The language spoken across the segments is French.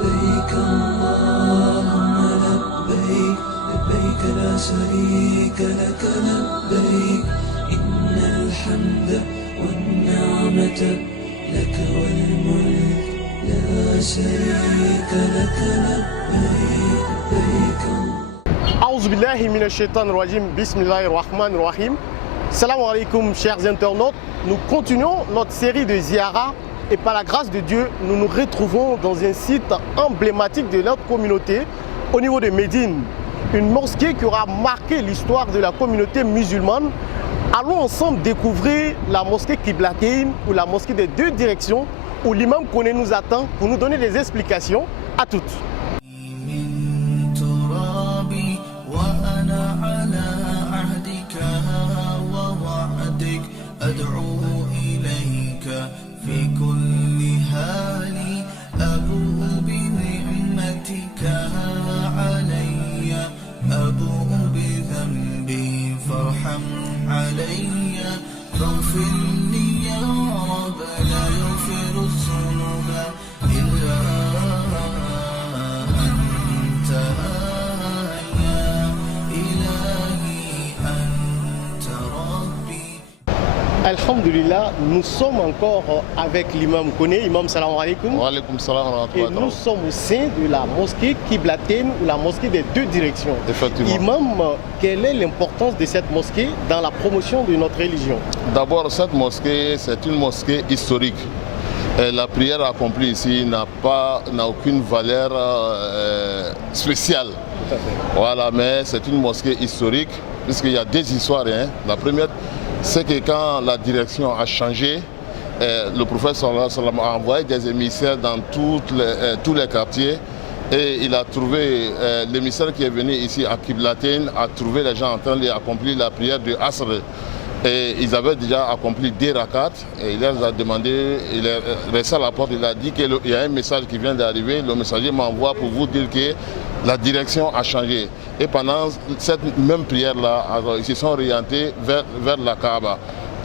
لبيك اللهم لبيك لبيك لا شريك لك لبيك إن الحمد والنعمة لك والملك لا شريك لك لبيك لبيك أعوذ بالله من الشيطان الرجيم بسم الله الرحمن الرحيم. Salam alaikum chers internautes, nous continuons notre série de Ziara et par la grâce de Dieu, nous nous retrouvons dans un site emblématique de notre communauté au niveau de Médine, une mosquée qui aura marqué l'histoire de la communauté musulmane. Allons ensemble découvrir la mosquée Qiblatain ou la mosquée des deux directions où l'imam Koné nous attend pour nous donner des explications. À toutes. أدعو إليك في كل حال أبوء بنعمتك علي أبوء بذنبي فارحم علي فاغفر لي يا رب لا يغفر الذنوب إلا أنت يا إلهي أنت ربي. Alhamdulillah, nous sommes encore avec l'imam Koné. Imam, salam alaikum. Wa alaikum salam wa Et rahmatullah. nous sommes au sein de la mosquée Qiblatain ou la mosquée des deux directions. Effectivement. Imam, quelle est l'importance de cette mosquée dans la promotion de notre religion? D'abord, cette mosquée, c'est une mosquée historique. Et la prière accomplie ici n'a aucune valeur spéciale. Tout à fait. Voilà, mais c'est une mosquée historique, puisqu'il y a deux histoires. La première, c'est que quand la direction a changé, le prophète sallallahu alayhi wa sallam a envoyé des émissaires dans tous les quartiers et il a trouvé, l'émissaire qui est venu ici à Qiblatain a trouvé les gens en train d'accomplir la prière de Asr. Et ils avaient déjà accompli 2 rakats et il leur a demandé, il est resté à la porte, il a dit qu'il y a un message qui vient d'arriver, le messager m'envoie pour vous dire que la direction a changé. Et pendant cette même prière-là, ils se sont orientés vers la Kaaba.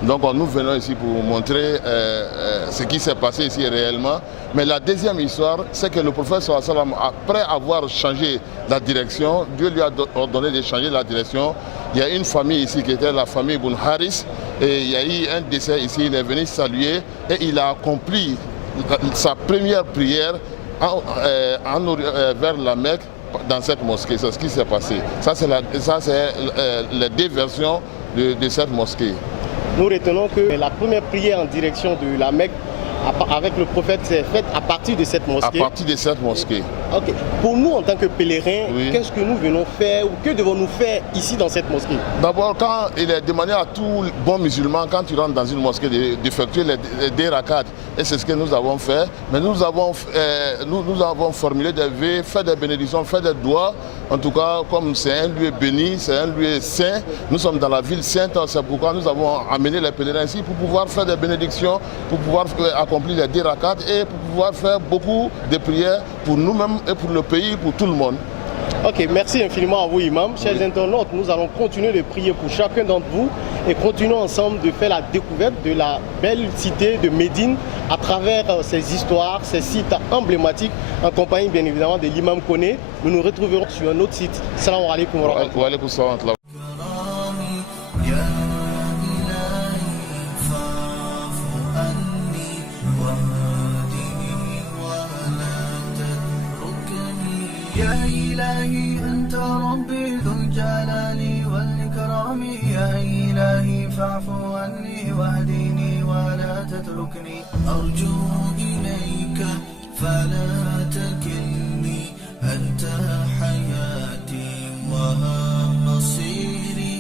Donc nous venons ici pour vous montrer ce qui s'est passé ici réellement. Mais la deuxième histoire, c'est que le prophète sallallahu alayhi wa sallam, après avoir changé la direction, Dieu lui a ordonné de changer la direction. Il y a une famille ici qui était la famille Ibn Haris et il y a eu un décès ici, il est venu saluer et il a accompli sa première prière vers la Mecque dans cette mosquée. C'est ce qui s'est passé. Ça c'est les deux versions de cette mosquée. Nous retenons que la première prière en direction de la Mecque avec le prophète s'est faite à partir de cette mosquée. À partir de cette mosquée. Ok. Pour nous, en tant que pèlerins, Oui. qu'est-ce que nous venons faire ou que devons-nous faire ici dans cette mosquée? D'abord, quand il est demandé à tout bon musulman, quand tu rentres dans une mosquée, d'effectuer les 2 rakats. Et c'est ce que nous avons fait. Mais nous avons formulé des vœux, fait des bénédictions, fait des doigts. En tout cas, comme c'est un lieu béni, c'est un lieu saint, nous sommes dans la ville sainte. C'est pourquoi nous avons amené les pèlerins ici pour pouvoir faire des bénédictions, pour pouvoir accomplir les 2 rakats et pour pouvoir faire beaucoup de prières pour nous-mêmes et pour le pays, pour tout le monde. Ok, merci infiniment à vous, Imam. Chers internautes, nous allons continuer de prier pour chacun d'entre vous et continuons ensemble de faire la découverte de la belle cité de Médine à travers ses histoires, ses sites emblématiques, en compagnie bien évidemment de l'imam Koné. Nous nous retrouverons sur un autre site. Salam alaikum wa rahmatullah. Wa alaikum salam wa rahmatullah. يا إلهي أنت ربي ذو الجلال والإكرام يا إلهي فاعف عني واهدني ولا تتركني أرجو إليك فلا تكلني أنت حياتي ومصيري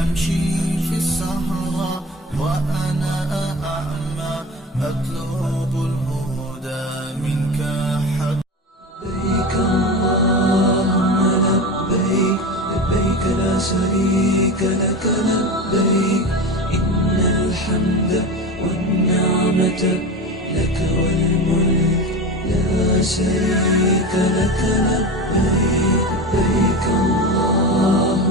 أمشي في الصحراء وأنا أعمى أطلب الهدى منك حق لبيك اللهم لبيك لبيك لا شريك لك لبيك إن الحمد والنعمة لك والملك لا شريك لك لبيك لبيك اللهم